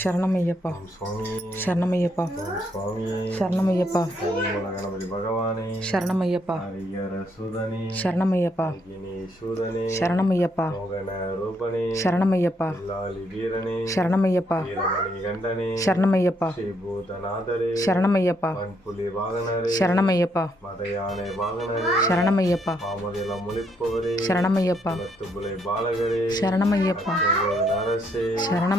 சரணமையப்பா சரணமையப்பா சரணமையப்பா பகவானே சரணமையப்பா சரணமையப்பா சரணமையப்பா சரணமையப்பா சரணமையப்பா சரணமையப்பா சரணமையப்பா சரணமையப்பா சரணமையப்பா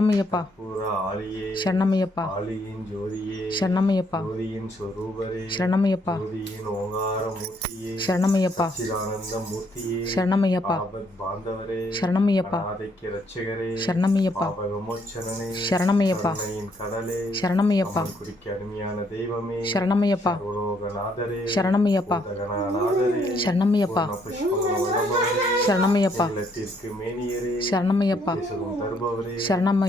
ஷண்ணமையப்பா ஷண்ணமையப்பா ஷண்ணமையப்பா ஷண்ணமையப்பா ஷண்ணமையப்பா ஷண்ணமையப்பா ஷண்ணமையப்பா ஷர்ணமையப்பா ஷர்ணமையப்பா ஷர்ணமையப்பா ஷர்ணமையப்பா ஷர்ணமையப்பா ஷர்ணமையப்பா ஷர்ணமையப்பா ஷர்ணமையப்பா ஷர்ணமையப்பா ஷர்ணமையப்பா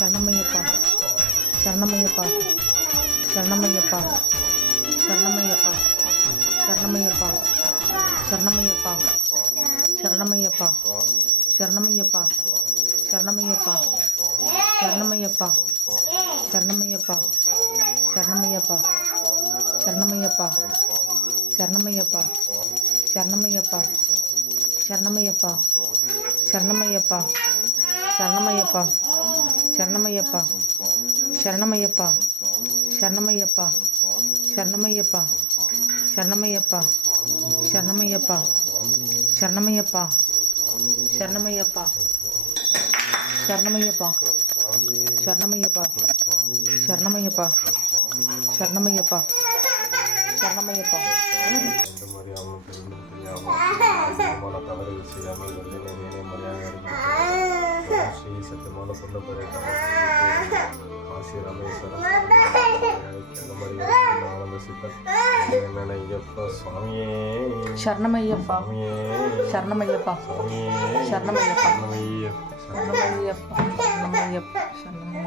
Karena menyapa, Karena menyapa, Karena menyapa, Karena menyapa, Karena menyapa, Karena menyapa, Karena menyapa, Karena menyapa, Karena menyapa, Karena menyapa, Karena menyapa, Karena menyapa, Karena menyapa, Karena menyapa, Karena menyapa, Karena menyapa, Karena menyapa, Karena menyapa, Karena menyapa, శరణమయ్యప్పా శరణమయ్యప్పా శరణమయ్యప్పా శరణమయ్యప్పా శరణమయ్యప్పా శరణమయ్యప్పా శరణమయ్యప్పా శరణమయ్యప్పా శరణమయ్యప్పా శరణమయ్యప్పా శరణమయ్యప్పా శరణమయ్యప్పా శరణమయ్యప్పా మరి అమ్మ పిల్లలు మళ్ళీ నేనే మర్యాద సత్యమాన శరణమయ్యప్ప శరణమయ్యప్ప శరణమయ్యప్ప శరణమయ్యప్ప శరణమయ్యప్ప శరణమయ్యప్ప శరణమయ్యప్ప